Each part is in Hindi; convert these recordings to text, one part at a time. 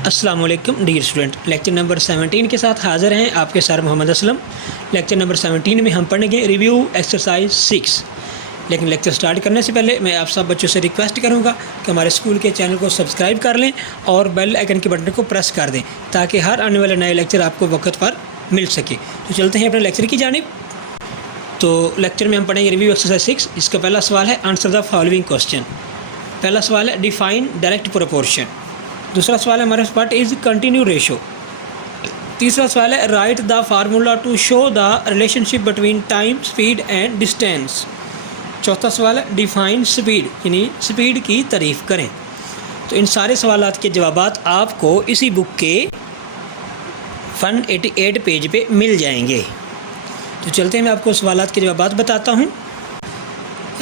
अस्सलाम वालेकुम डियर स्टूडेंट, लेक्चर नंबर 17 के साथ हाज़िर हैं आपके sir Mohammad Aslam. Lecture number 17 में हम पढ़ेंगे रिव्यू एक्सरसाइज 6। लेकिन लेक्चर स्टार्ट करने से पहले मैं आप सब बच्चों से रिक्वेस्ट करूंगा कि हमारे स्कूल के चैनल को सब्सक्राइब कर लें और बेल आइकन के बटन को प्रेस कर दें ताकि हर आने वाले नए लेक्चर आपको वक्त पर मिल सके। तो चलते हैं अपने लेक्चर की जानिब। तो लेक्चर में हम पढ़ेंगे रिव्यू एक्सरसाइज 6। इसका पहला सवाल है आंसर द फॉलोइंग क्वेश्चन। पहला सवाल है डिफाइन डायरेक्ट प्रोपोर्शन। दूसरा सवाल है हमारे व्हाट इज़ कंटिन्यू रेशो। तीसरा सवाल है write the formula to show the relationship between time, speed and distance. चौथा सवाल है डिफाइन स्पीड, यानी स्पीड की तारीफ़ करें। तो इन सारे सवालात के जवाबात आपको इसी बुक के 188 पेज पे मिल जाएंगे। तो चलते हैं, मैं आपको सवालात के जवाबात बताता हूँ।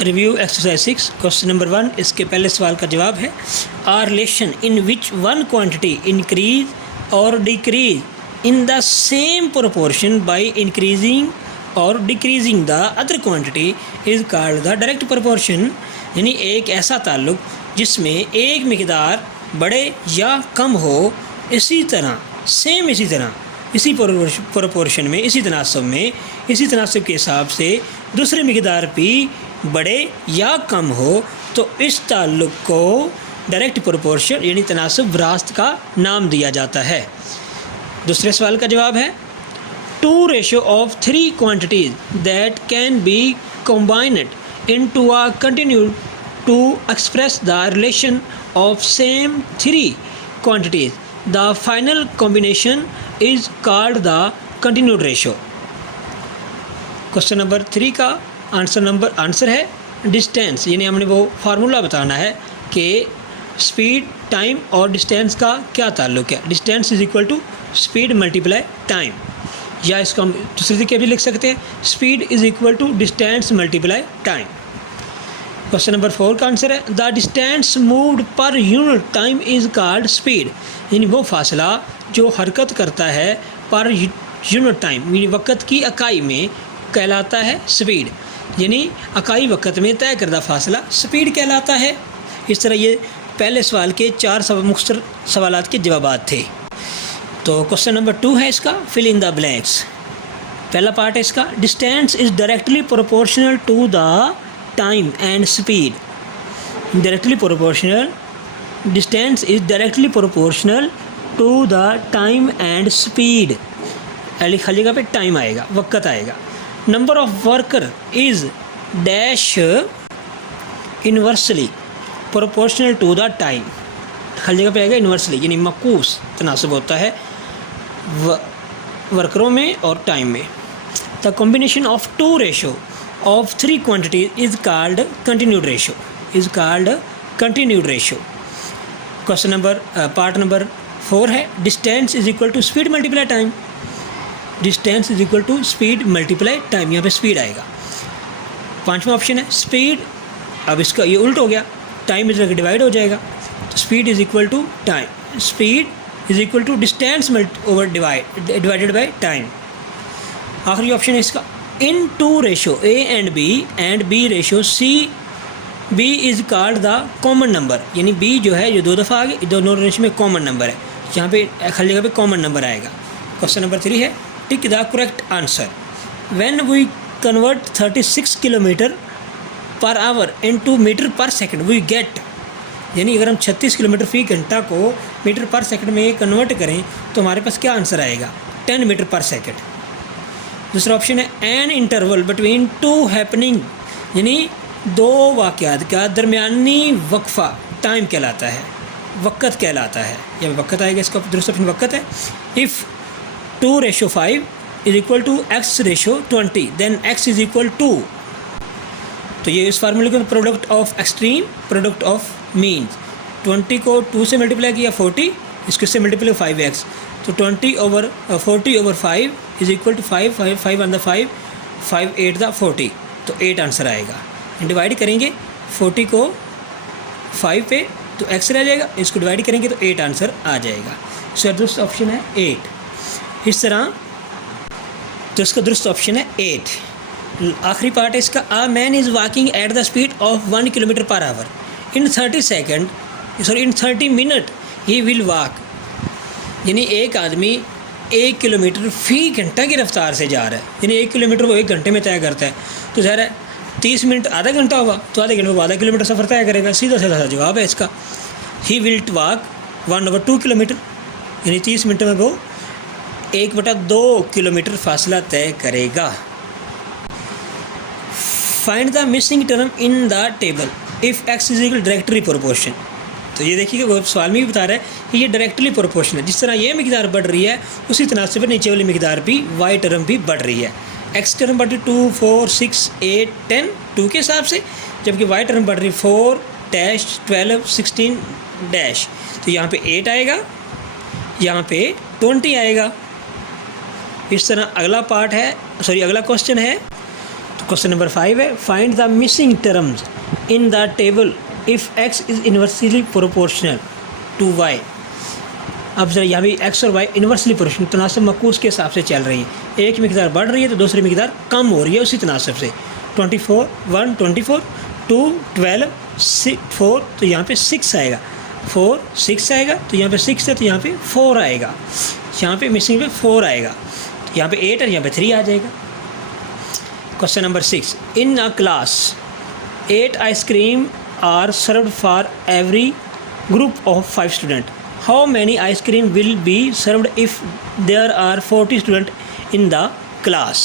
रिव्यू एक्सरसाइज 6 क्वेश्चन नंबर 1, इसके पहले सवाल का जवाब है a relation in which one quantity increase और decrease in the same proportion by increasing और decreasing the other quantity is called the direct proportion. यानी एक ऐसा ताल्लुक जिसमें एक मिकदार बड़े या कम हो, इसी तरह इसी प्रोपोर्शन में, इसी तनासब के हिसाब से दूसरे मिकदार भी बड़े या कम हो, तो इस ताल्लुक को डायरेक्ट प्रोपोर्शन यानी तनासब विरासत का नाम दिया जाता है। दूसरे सवाल का जवाब है to ratio of 3 quantities that can be combined into a continued to express the relation of same 3 quantities. The final combination is called the continued ratio. Question number 3 का आंसर है डिस्टेंस, यानी हमने वो फार्मूला बताना है कि स्पीड, टाइम और डिस्टेंस का क्या ताल्लुक है। Distance is equal to speed multiply time, या इसको हम दूसरे तरीके भी लिख सकते हैं, speed is equal to distance multiply time. Question number 4 का आंसर है the distance moved per unit time is called speed. यानी वो फासला जो हरकत करता है पर यूनिट टाइम, यानी वक़्त की इकाई में, कहलाता है स्पीड। यानी इकाई वक़्त में तय करदा फासला स्पीड कहलाता है। इस तरह ये पहले सवाल के 4 मुख्तसर सवालात के जवाबात थे। तो क्वेश्चन नंबर 2 है इसका फिल इन द ब्लैंक्स। पहला पार्ट है इसका distance is directly proportional to the time and speed. Distance is directly proportional to the time and speed. खाली जगह पे टाइम आएगा, वक़्त आएगा। Number of worker is dash inversely proportional to the time. खाली जगह पे आएगा इन्वर्सली, यानी मकूस तनासब होता है वर्करों में और टाइम में। The combination of 2 ratio of 3 quantities is called continued ratio. Question number part number 4 है distance is equal to speed multiply time. Distance is equal to speed multiply time, यहाँ पे स्पीड आएगा। 5वां ऑप्शन है स्पीड, अब इसका ये उल्ट हो गया, टाइम इज डिवाइड हो जाएगा, तो speed is equal to time, speed is equal to distance over divided by time. आखिरी ऑप्शन है इसका in 2 ratio a and b ratio c b is called the common number. यानी बी जो है जो 2 दफ़ा आ गया, दोनों रेशो में कॉमन नंबर है, यहाँ पे खाली जगह पे कॉमन नंबर आएगा। क्वेश्चन नंबर 3 है tick the correct answer. When we convert 36 kilometre per hour into metre per second we get. यानी अगर हम 36 किलोमीटर फी घंटा को मीटर पर सेकंड में कन्वर्ट करें तो हमारे पास क्या आंसर आएगा, 10 मीटर पर सेकंड। दूसरा ऑप्शन है एन इंटरवल बिटवीन 2 हैपनिंग, यानी 2 वाक़यात का दरमियानी वक्फ़ा टाइम कहलाता है, वक़्त कहलाता है, या वक़्त आएगा। इसका दूसरा ऑप्शन वक़्त है। If 2:5 is equal to x ratio 20 then x is equal to, तो ये इस फार्मूले का product of extreme, product of means. 20 को 2 से मल्टीप्लाई किया 40, इसको से मल्टीप्लाई 5x, तो 40/5 is equal to 5 on the 5 8 the 40, तो 8 आंसर आएगा। डिवाइड करेंगे 40 को 5 पे तो x रह जाएगा, इसको डिवाइड करेंगे तो 8 आंसर आ जाएगा। सो दुरुस्त ऑप्शन है 8। इस तरह तो इसका दुरुस्त ऑप्शन है 8। आखिरी पार्ट है इसका आ man is walking at the speed of 1 kilometre per our in 30 minute he will walk यानी एक आदमी 1 किलोमीटर फ़ी घंटा की रफ्तार से जा रहा है, यानी 1 किलोमीटर वो 1 घंटे में तय करता है, तो ज़ाहिर है 30 मिनट आधा घंटा होगा, तो आधे घंटे में आधा किलोमीटर सफ़र तय करेगा। सीधा सीधा जवाब है इसका। ही विल वॉक 1/2 किलोमीटर, यानी 30 मिनट में वो 1/2 किलोमीटर फासला तय करेगा। Find the missing term in the table if x is equal directly proportion. तो ये देखिए वो सवाल में भी बता रहा है कि ये डायरेक्टली प्रोपोर्शन है। जिस तरह ये मिकदार बढ़ रही है उसी तनासिब पर नीचे वाली मिकदार भी वाई टर्म भी बढ़ रही है। एक्स टर्म बढ़ रही 2, 4, 6, 8, 10 2 के हिसाब से, जबकि वाई टर्म बढ़ रही 4, 12, 16 तो यहाँ पे 8 आएगा, यहाँ पे 20 आएगा। इस तरह अगला पार्ट है, अगला क्वेश्चन है, तो क्वेश्चन नंबर 5 है, find the missing terms in the table if x is inversely proportional to y। अब जरा यहाँ भी x और y इन्वर्सली प्रोपोर्शनल तनासब मकूस के हिसाब से चल रही है। एक मिकदार बढ़ रही है तो दूसरी मिकदार कम हो रही है उसी तनासब से। 24, 1, 24, 2, 12, 6, 4 तो यहाँ पे 6 आएगा, 4, 6 आएगा, तो यहाँ पे 6 है तो यहाँ पे 4 आएगा, यहाँ पे मिसिंग पे 4 आएगा, तो यहाँ पे 8 और यहाँ पे 3 आ जाएगा। Question number 6, in a class 8 ice cream are served for every group of 5 students. How many ice cream will be served if there are 40 students in the class?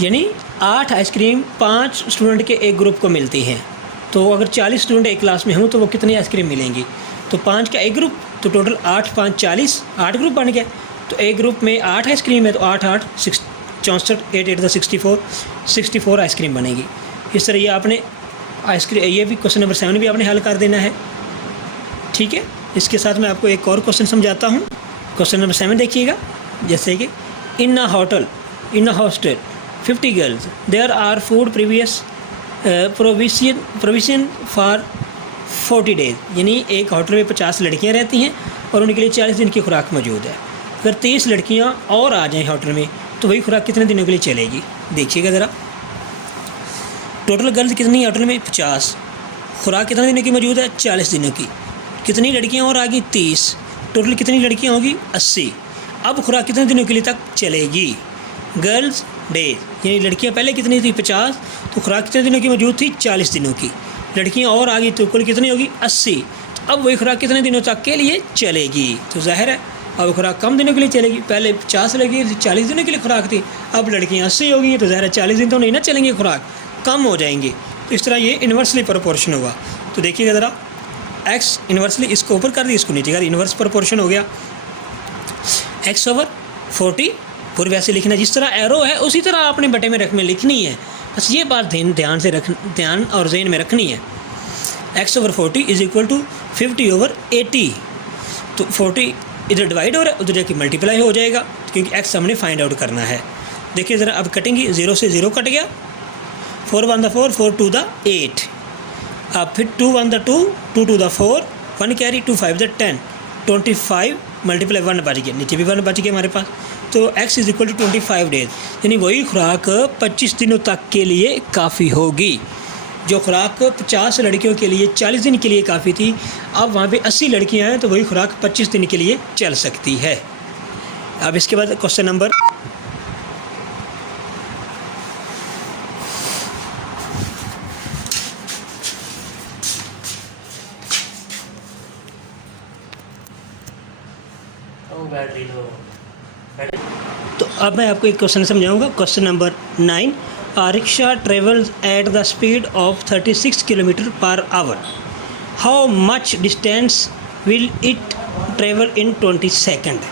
यानी 8 आइसक्रीम 5 स्टूडेंट के एक ग्रुप को मिलती हैं, तो अगर 40 स्टूडेंट एक क्लास में हों तो वो कितनी आइसक्रीम मिलेंगी? तो 5 का एक ग्रुप, तो टोटल 8, 5, 40, 8 ग्रुप बन गया। तो एक ग्रुप में 8 आइसक्रीम है तो 8, 8, 64, 8, 8 64 आइसक्रीम बनेगी। इस तरह ये आपने आइसक्रीम, ये भी क्वेश्चन नंबर 7 भी आपने हल कर देना है। ठीक है, इसके साथ मैं आपको एक और क्वेश्चन समझाता हूँ। क्वेश्चन नंबर 7 देखिएगा, जैसे कि in a hostel 50 girls there are food provision for 40 days. यानी एक होटल में 50 लड़कियाँ रहती हैं और उनके लिए 40 दिन की खुराक मौजूद है। अगर 30 लड़कियाँ और आ जाएँ होटल में तो वही खुराक कितने दिनों के लिए चलेगी? देखिएगा ज़रा, टोटल गर्ल्स कितनी है होटल में? 50, खुराक कितने दिनों की मौजूद है? 40 दिनों की। कितनी लड़कियां और आ गई? 30, टोटल कितनी लड़कियां होगी? 80। अब खुराक कितने दिनों के लिए तक चलेगी? गर्ल्स डेज, यानी लड़कियां पहले कितनी थी? 50, तो खुराक कितने दिनों की मौजूद थी? 40 दिनों की। लड़कियां और आ गई तो कुल कितनी होगी? 80। अब वही खुराक कितने दिनों तक के लिए चलेगी? तो जाहिर है अब खुराक कम दिनों के लिए चलेगी। पहले 50 लगी 40 दिनों के लिए खुराक थी, अब लड़कियाँ 80 हो गई, तो जाहिर है 40 दिन तो नहीं ना चलेंगे, खुराक कम हो जाएंगे। तो इस तरह ये इन्वर्सली प्रोपोर्शन होगा। तो देखिएगा ज़रा, x इन्वर्सली इसको ऊपर कर दी, इसको नीचे कर दी, इन्वर्स प्रोपोर्शन हो गया। x/40 पूरी वैसे लिखना, जिस तरह एरो है उसी तरह आपने बटे में रकमें लिखनी है। बस ये बात ध्यान और जहन में रखनी है। x/40 is equal to 50/80। तो 40 इधर डिवाइड हो रहा है, उधर जाके मल्टीप्लाई हो जाएगा, क्योंकि x हमने फाइंड आउट करना है। देखिए ज़रा, अब कटेंगे, 0 से 0 कट गया, 4 1 4, 4 2 8, अब फिर 2 1 2, 2 2 4, 1 कैरी, 2 5 10, 25 मल्टीप्लाई 1 बच गया, नीचे भी 1 बच गया हमारे पास। तो x is equal to 25 days, यानी वही खुराक 25 दिनों तक के लिए काफ़ी होगी। जो खुराक 50 लड़कियों के लिए 40 दिन के लिए काफ़ी थी, अब वहाँ पे 80 लड़कियाँ हैं तो वही खुराक 25 दिन के लिए चल सकती है। अब इसके बाद क्वेश्चन नंबर तो अब मैं आपको एक क्वेश्चन समझाऊंगा। Question number 9, a rickshaw travels at the speed of 36 km/h. How much distance will it travel in 20 seconds?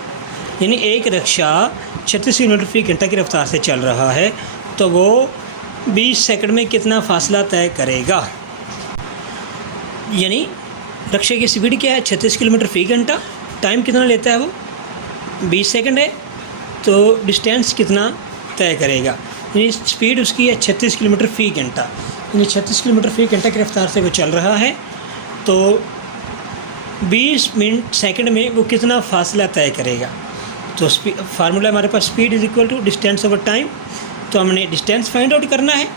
यानी एक रिक्शा 36 किलोमीटर/घंटा की रफ्तार से चल रहा है तो वो 20 सेकंड में कितना फासला तय करेगा? यानी रिक्शे की स्पीड क्या है? 36 किलोमीटर/घंटा। टाइम कितना लेता है वो? 20 सेकंड है। तो डिस्टेंस कितना तय करेगा? यानी स्पीड उसकी है 36 किलोमीटर/घंटा, यानी 36 किलोमीटर/घंटा की रफ्तार से वो चल रहा है, तो 20 सेकंड में वो कितना फासला तय करेगा? तो फार्मूला हमारे पास speed is equal to distance over time. तो हमने डिस्टेंस फाइंड आउट करना है,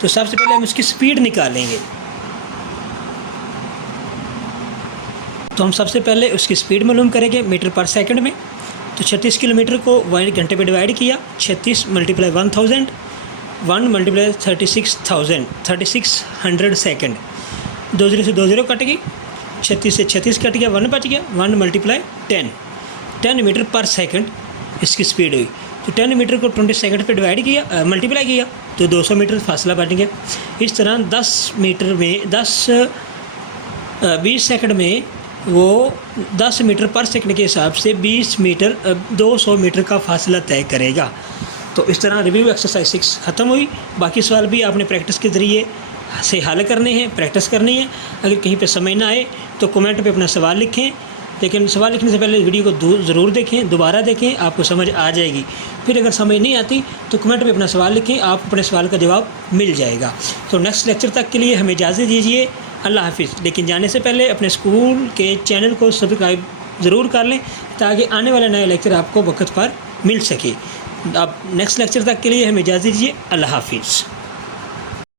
तो सबसे पहले हम उसकी स्पीड निकालेंगे। तो हम सबसे पहले उसकी स्पीड मालूम करेंगे मीटर पर सेकंड में। तो 36 किलोमीटर को 1 घंटे पे डिवाइड किया, 36 मल्टीप्लाई 1000, 1 मल्टीप्लाई 3600 सेकंड। 2 0 से 2 0 कट गई, 36 से 36 कट गया, 1 बच गया, 1 मल्टीप्लाई 10 मीटर पर सेकंड इसकी स्पीड हुई। तो 10 मीटर को 20 सेकंड पे डिवाइड किया, मल्टीप्लाई किया, तो 200 मीटर फासला बन गया। इस तरह 10 मीटर में 20 सेकंड में वो 10 मीटर पर सेकंड के हिसाब से 200 मीटर का फासला तय करेगा। तो इस तरह रिव्यू एक्सरसाइज 6 ख़त्म हुई। बाकी सवाल भी आपने प्रैक्टिस के ज़रिए से हल करने हैं, प्रैक्टिस करनी है। अगर कहीं पे समझ ना आए तो कमेंट पे अपना सवाल लिखें, लेकिन सवाल लिखने से पहले वीडियो को ज़रूर देखें, दोबारा देखें, आपको समझ आ जाएगी। फिर अगर समझ नहीं आती तो कमेंट पे अपना सवाल लिखें, आप अपने सवाल का जवाब मिल जाएगा। तो नेक्स्ट लेक्चर तक के लिए हमें इजाज़त दीजिए, अल्लाह हाफिज़। लेकिन जाने से पहले अपने स्कूल के चैनल को सब्सक्राइब ज़रूर कर लें ताकि आने वाला नया लेक्चर आपको वक्त पर मिल सके। अब नेक्स्ट लेक्चर तक के लिए हमें इजाज़त दीजिए, अल्लाह हाफिज़।